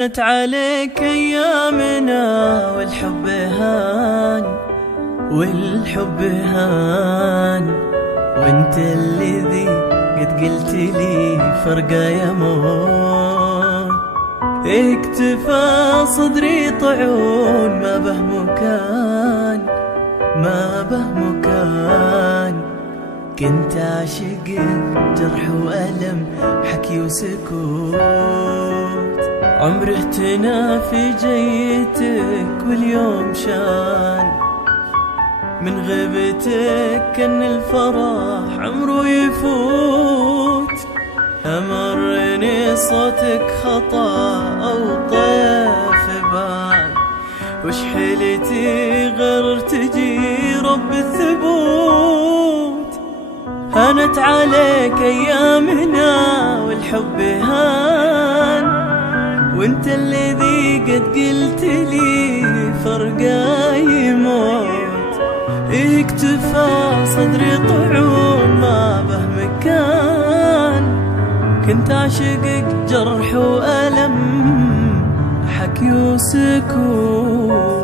هانت عليك أيامنا والحب هان والحب هان، وانت الذي قد قلت لي فرقة يا موت. اكتفى صدري طعون ما به مكان، ما به مكان. كنت عاشق جرح وألم، حكي وسكوت. عمري اهتنى في جيتك واليوم شان، من غيبتك كان الفرح عمره يفوت. أمرني صوتك خطأ أو طيف بان، وش حيلتي غير تجي رب الثبوت. هانت عليك أيامنا والحب هان، وانت الذي قد قلت لي فرقا يموت. اكتفى صدري طعون ما به مكان، كنت عاشقك جرح وألم، حكي وسكوت.